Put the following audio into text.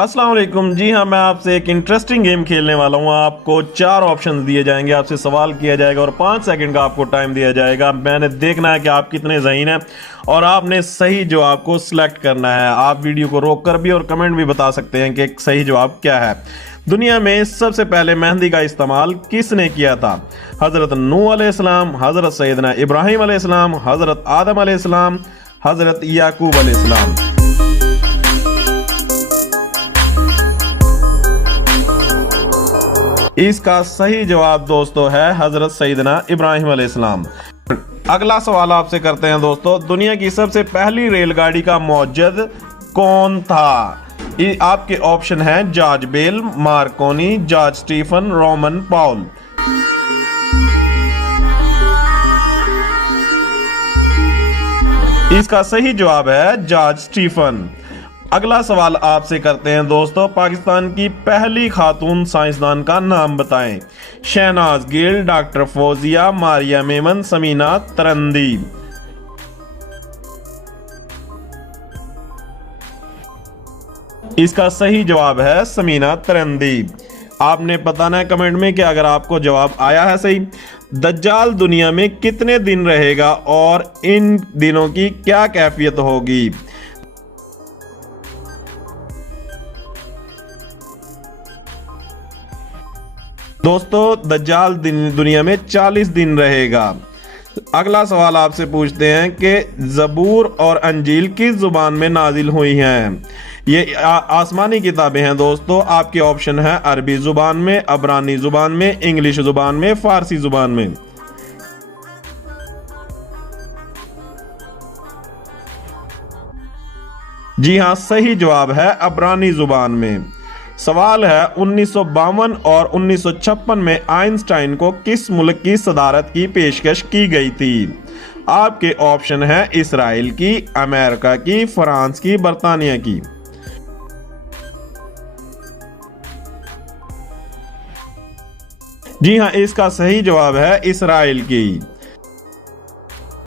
अस्सलाम वालेकुम। जी हाँ, मैं आपसे एक इंटरेस्टिंग गेम खेलने वाला हूँ। आपको 4 ऑप्शंस दिए जाएंगे, आपसे सवाल किया जाएगा और 5 सेकंड का आपको टाइम दिया जाएगा। मैंने देखना है कि आप कितने ज़हीन हैं और आपने सही जवाब को सिलेक्ट करना है। आप वीडियो को रोक कर भी और कमेंट भी बता सकते हैं कि सही जवाब क्या है। दुनिया में सबसे पहले मेहंदी का इस्तेमाल किसने किया था? हज़रत नूह अलैहिस्सलाम, हज़रत सैयदना इब्राहिम अलैहिस्सलाम, हज़रत आदम अलैहिस्सलाम, हज़रत याकूब अलैहिस्सलाम। इसका सही जवाब दोस्तों है हजरत सईदना इब्राहिम अलैहिस्सलाम। अगला सवाल आपसे करते हैं दोस्तों, दुनिया की सबसे पहली रेलगाड़ी का मौजद कौन था? आपके ऑप्शन हैं George Bell, Marconi, George Stephen, Roman Paul. इसका सही जवाब है जॉर्ज स्टीफन। अगला सवाल आपसे करते हैं दोस्तों, पाकिस्तान की पहली खातून साइंसदान का नाम बताएं। शहनाज गिल, डॉक्टर फौजिया, मारिया मेमन, समीना तरंदी। इसका सही जवाब है समीना तरंदी। आपने बताना है कमेंट में कि अगर आपको जवाब आया है सही। दज्जाल दुनिया में कितने दिन रहेगा और इन दिनों की क्या कैफियत होगी? दोस्तों, दज्जाल दुनिया में 40 दिन रहेगा। अगला सवाल आपसे पूछते हैं कि ज़बूर और अंजील किस जुबान में नाजिल हुई हैं? ये आसमानी किताबें हैं दोस्तों। आपके ऑप्शन है अरबी जुबान में, अबरानी जुबान में, इंग्लिश जुबान में, फारसी जुबान में। जी हाँ, सही जवाब है अबरानी जुबान में। सवाल है 1952 और 1956 में आइंस्टाइन को किस मुल्क की सदारत की पेशकश की गई थी? आपके ऑप्शन है इसराइल की, अमेरिका की, फ्रांस की, बर्तानिया की। जी हाँ, इसका सही जवाब है इसराइल की।